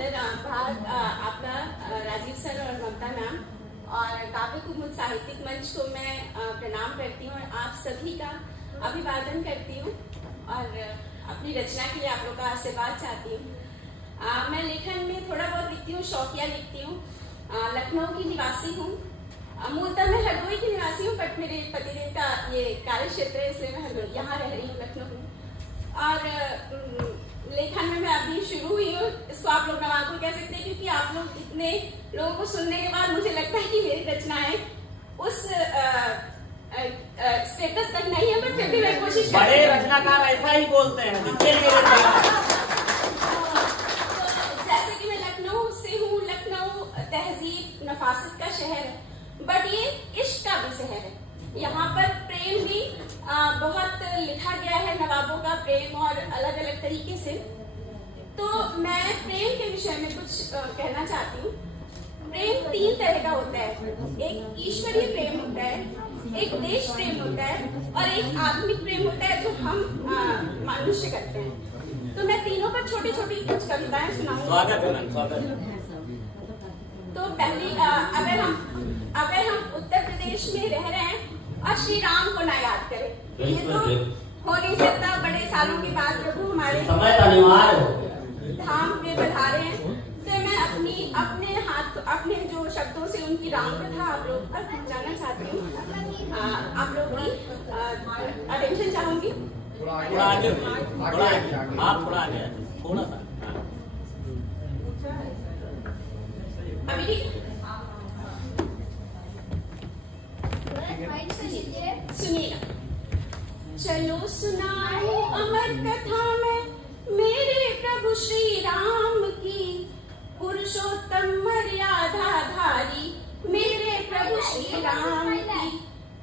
आदर आपका राजीव सर और ममता मैम और काव्य कुमुद साहित्यिक मंच को मैं प्रणाम करती हूँ और आप सभी का अभिवादन करती हूँ और अपनी रचना के लिए आप लोग का आशीर्वाद चाहती हूँ। मैं लेखन में थोड़ा बहुत लिखती हूँ, शौकिया लिखती हूँ। लखनऊ की निवासी हूँ। मूलतः मैं हरदोई की निवासी हूँ, बट मेरे पतिदेव का ये कार्य क्षेत्र है, इसलिए मैं यहाँ रह रही हूँ लखनऊ में। और लेखन में मैं अभी शुरू हुई हूँ, इसको आप लोग नवागुल कह सकते हैं, क्योंकि आप लोग इतने लोगों को सुनने के बाद मुझे लगता है कि मेरी रचनाएं उस स्टेटस तक नहीं है, पर फिर भी मैं कोशिश बड़े रचनाकार ऐसा ही बोलते हैं। जैसे कि मैं लखनऊ से हूँ, लखनऊ तहजीब नफासत का शहर है, बट ये इश्क का भी शहर है। यहाँ पर प्रेम भी बहुत लिखा गया है, नवाबों का प्रेम और अलग अलग तरीके से। तो मैं प्रेम के विषय में कुछ कहना चाहती हूँ। प्रेम 3 तरह का होता है, एक ईश्वरीय प्रेम होता है, एक देश प्रेम होता है और एक आत्मिक प्रेम होता है जो हम मनुष्य करते हैं। तो मैं तीनों पर छोटी छोटी कुछ कविताएं सुनाऊंगी। स्वागत है मैम, स्वागत है। तो पहली अगर हम उत्तर प्रदेश में रह रहे हैं और श्री राम को ना याद करें, ये तो हो नहीं सकता। बड़े सालों के बाद प्रभु हमारे समय अनिवार्य धाम पे पधारे हैं, तो मैं अपने जो शब्दों से उनकी राम कथा आप लोग तक पहुंचाना चाहती हूँ। आप लोग की अटेंशन चाहूंगी। थोड़ा सा अभी सुनिए। चलो सुनाओ अमर कथा में मेरे प्रभु श्री राम की, पुरुषोत्तम मर्यादा धारी मेरे प्रभु श्री राम की।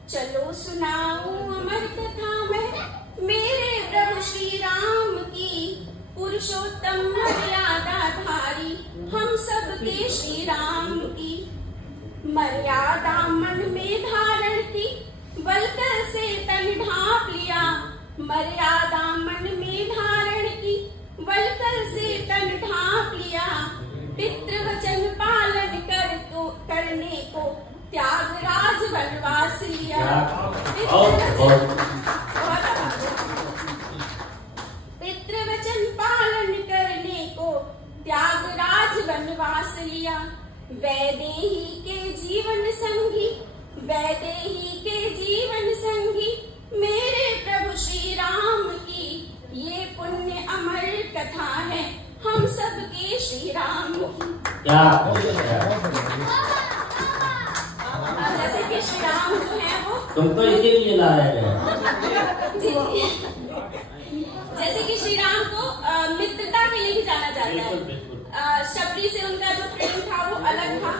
चलो सुनाओ अमर कथा में मेरे प्रभु श्री राम की, पुरुषोत्तम मर्यादा धारी हम सबके श्री राम की। मर्यादा मन में धारण की, बलकर से तन ढांप लिया। मर्यादा मन में धारण की, बलकर से तन ढांप लिया। पितृवचन पालन करने को त्यागराज वनवास लिया। पितृवचन पालन करने को त्यागराज वनवास लिया। वैदेही के जीवन संगी, वैदेही के जीवन संगी मेरे प्रभु श्री राम की। ये पुण्य अमर कथा है हम सबके श्री राम की। जैसे कि श्री राम जो है वो तुम तो इसीलिए ला रहे हैं। जैसे कि श्री राम को मित्रता के लिए भी जाना जाता है। शबरी से उनका जो प्रेम था वो अलग था,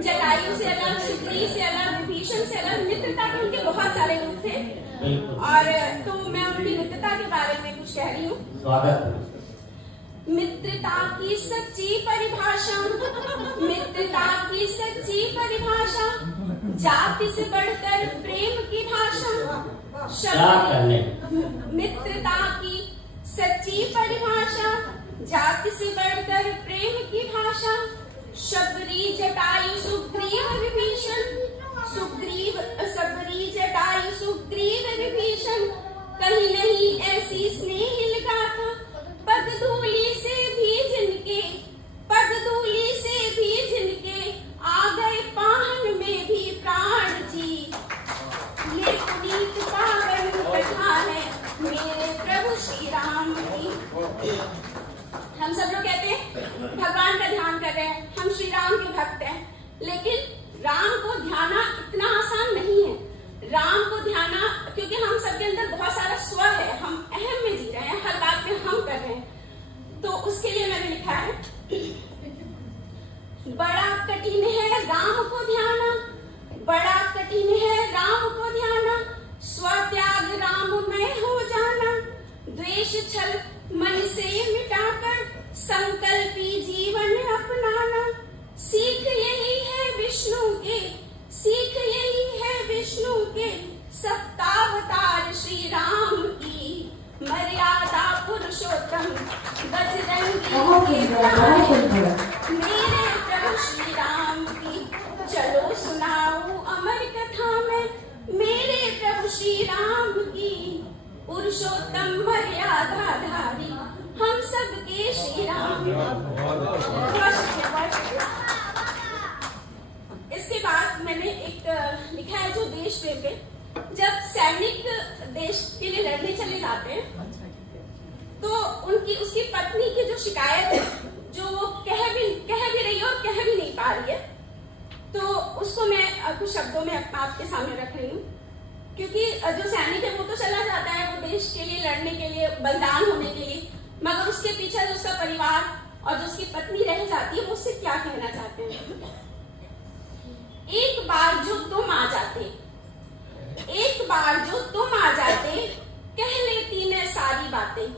जटायु से अलग, सुग्रीव से अलग, विभीषण से अलग। मित्रता के उनके बहुत सारे रूप थे और तो मैं उनकी मित्रता के बारे में कुछ कह रही हूँ। मित्रता की सच्ची परिभाषा, मित्रता की सच्ची परिभाषा, जाति से बढ़कर प्रेम की भाषा। मित्रता की सच्ची परिभाषा, जाति से बढ़कर प्रेम की भाषा। शबरी जटायु सुग्रीव विभीषण, शबरी जटायु सुग्रीव विभीषण, कहीं नहीं ऐसी स्नेह गाथा। पग धूली से भी जिनके, पग धूली से भी जिनके आ गए पाहन में भी प्राण जी। ये पुनीत पावन कथा है मेरे प्रभु श्री राम की। हम सब लोग कहते हैं भगवान का ध्यान कर रहे हैं, हम श्री राम के भक्त हैं, लेकिन राम को ध्याना इतना आसान नहीं है। राम को ध्याना, क्योंकि हम सबके अंदर बहुत सारा स्व है, हम अहम में जी रहे हैं, हर बात में हम कर रहे हैं। तो उसके लिए मैंने लिखा है, बड़ा कठिन है राम को ध्याना, बड़ा कठिन है राम को ध्याना। स्वत्याग राम में हो जाना, द्वेष छल मन से मिटाकर संकल्पी जीवन अपनाना। सीख यही है विष्णु के, सीख यही है विष्णु के सप्तावतार श्री राम की। मर्यादा पुरुषोत्तम बजरंग बहुत सुंदर, बहुत सुंदर। मेरे प्रभु श्री राम की चलो सुनाऊं अमर कथा में, मेरे प्रभु श्री राम की पुरुषोत्तम मर्यादाधारी हम सबके श्री राम। इसके बाद मैंने एक लिखा है जो देश प्रेम पे, जब सैनिक देश के लिए लड़ने चले जाते हैं तो उनकी उसकी पत्नी की जो शिकायत है, जो वो कह भी रही है और कह भी नहीं पा रही है, तो उसको मैं कुछ शब्दों में आपके सामने रख रही हूँ। क्योंकि जो सैनिक है वो तो चला जाता है वो देश के लिए लड़ने के लिए, बलिदान होने के लिए, मगर उसके पीछे जो उसका परिवार और जो उसकी पत्नी रह जाती है वो उससे क्या कहना चाहते हैं। एक बार जो तुम आ जाते, एक बार जो तुम आ जाते, कह लेती मैं सारी बातें।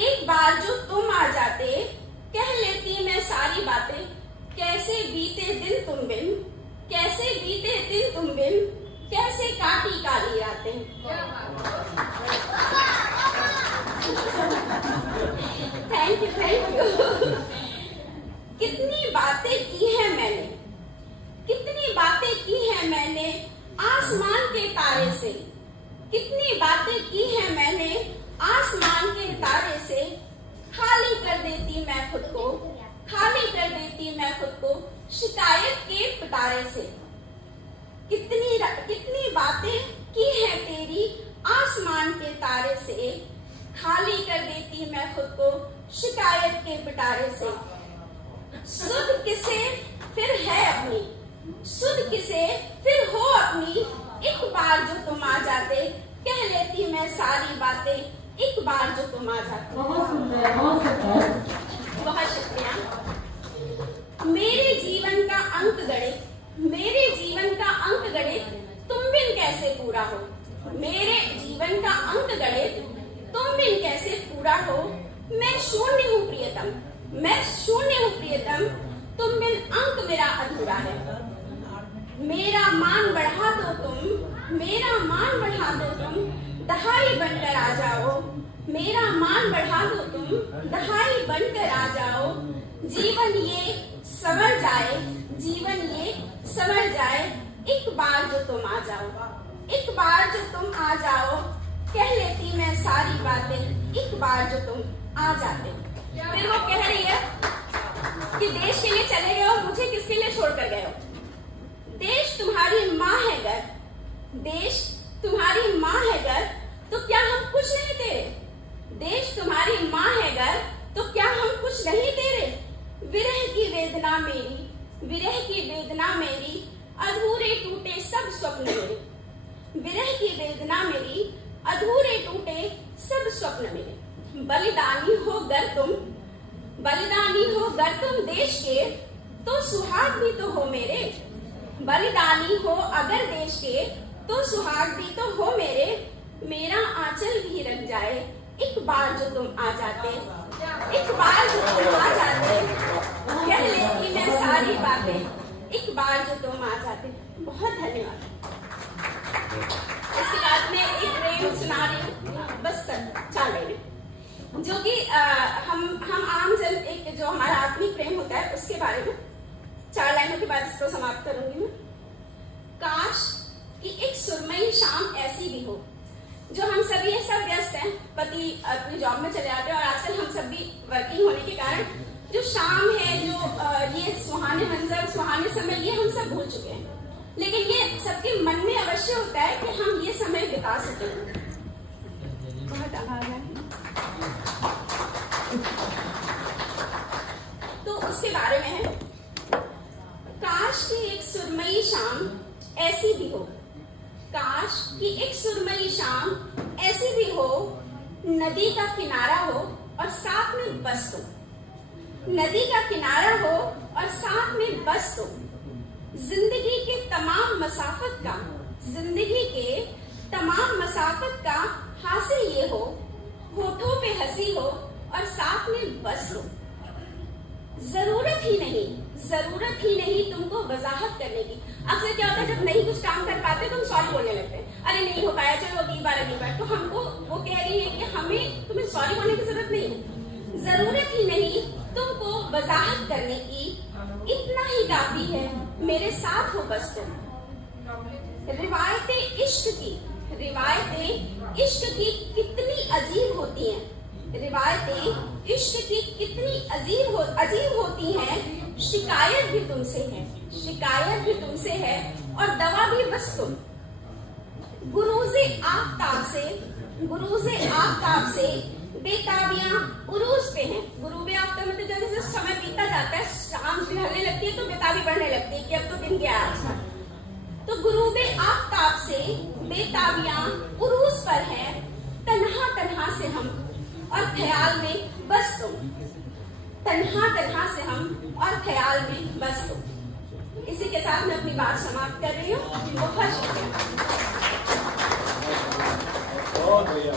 एक बार जो तुम आ जाते, कह लेती मैं सारी बातें। कैसे बीते दिन तुम बिन, कैसे बीते दिन तुम बिन, कैसे काटी काली रातें। Thank you. कितनी बातें की हैं मैंने, कितनी बातें की हैं मैंने आसमान के तारे से, कितनी बातें की हैं मैंने आसमान के तारे से। खाली कर देती मैं खुद को, खाली कर देती मैं खुद को शिकायत के पिटारे से। कितनी बातें की हैं तेरी आसमान के तारे से, खाली कर देती मैं खुद को शिकायत के पिटारे से। सुध किसे फिर है अपनी, सुध किसे फिर हो अपनी। एक बार जो तुम आ जाते, कह लेती मैं सारी बातें। एक बार जो तुम आ जाते। बहुत सुंदर, बहुत सुंदर। बहुत शुक्रिया। मेरे जीवन का अंक गणित, मेरे जीवन का अंक गणित तुम बिन कैसे पूरा हो। मेरे जीवन का अंक गणित तुम बिन कैसे पूरा हो। मैं शून्य हूँ प्रियतम, मैं शून्य हूँ प्रियतम, तुम बिन अंक मेरा अधूरा है। मेरा मान बढ़ा दो तुम, मेरा मान बढ़ा दो तुम, दहाई बनकर आ जाओ। मेरा मान बढ़ा दो तुम, दहाई बनकर आ जाओ। जीवन ये संवर जाए, जीवन ये संवर जाए। एक बार जो तुम आ जाओ, एक बार जो तुम आ जाओ, कह लेती मैं सारी बातें। एक बार जो तुम आ जाते। फिर वो कह रही है कि देश के लिए चले गए हो, मुझे किसके लिए छोड़कर गए हो। देश तुम्हारी माँ है गर, देश तुम्हारी माँ है गर, तो क्या हम कुछ नहीं तेरे। देश तुम्हारी माँ है गर, तो क्या हम कुछ नहीं तेरे। विरह की वेदना मेरी, विरह की वेदना मेरी, अधूरे टूटे सब स्वप्न मेरे। विरह की वेदना मेरी, अधूरे टूटे सब स्वप्न मेरे। बलिदानी हो गर तुम, बलिदानी हो गर तुम देश के, तो सुहाग भी तो हो मेरे। बलिदानी हो अगर देश के, तो सुहाग भी तो हो मेरे। मेरा आंचल भी रख जाए, एक बार जो तुम आ जाते। एक बार जो तुम आ जाते, कह लेती मैं सारी बातें। एक बार जो तुम आ जाते। बहुत धन्यवाद। इसके बाद में एक प्रेम सुना रही हूँ, बस 4 लाइनें, जो कि हम आम जन एक जो हमारा आत्मिक प्रेम होता है उसके बारे में 4 लाइनों के बाद इसको समाप्त करूंगी मैं। काश कि एक सुरमई शाम ऐसी भी हो, जो हम सभी सब व्यस्त हैं, पति अपनी जॉब में चले जाते हैं और आजकल हम सब भी वर्किंग होने के कारण जो शाम है, जो ये सुहाने मंजर, सुहाने समय, ये हम सब भूल चुके हैं। लेकिन ये सबके मन में अवश्य होता है कि हम ये समय बिता सकें। बहुत आभार है। तो उसके बारे में है, काश की एक सुरमई शाम ऐसी भी हो, काश कि एक सुरमई शाम ऐसी भी हो, नदी का किनारा हो और साथ में बस दो। नदी का किनारा हो और साथ में बस दो। जिंदगी के तमाम मसाफत का, जिंदगी के तमाम मसाफत का हासिल ये हो, होठों पे हंसी हो और साथ में बस लो। जरूरत ही नहीं तुमको वजाहत करने की। अक्सर क्या होता है, जब नहीं कुछ काम कर पाते तो हम सॉरी बोलने लगते हैं, अरे नहीं हो पाया, चलो अगली बार। तो हमको वो कह रही है कि हमें तुम्हें सॉरी बोलने की जरूरत नहीं है। जरूरत ही नहीं तुमको वजाहत करने की, इतना ही काफी है मेरे साथ हो बस तुम। रिवायतें इश्क की कितनी अजीब होती हैं, रिवायतें इश्क की कितनी अजीब होती हैं। शिकायत भी तुमसे है और दवा भी बस तुम। गुरूज़े आफ़ताब से बेताबियां उरूज पे हैं। गुरूबे आफ़ताब में तो जैसे समय बीता जाता है, शाम ढलने लगती है तो बेताबी बढ़ने लगती है कि अब तो दिन गया आज का। तो गुरूबे आफ़ताब से बेताबियां उरूज पर है, तन्हा से हम और ख्याल में बस तुम। तन्हा से हम और ख्याल में बस तुम। इसी के साथ मैं अपनी बात समाप्त कर रही हूँ। बहुत शुक्रिया। बहुत बढ़िया।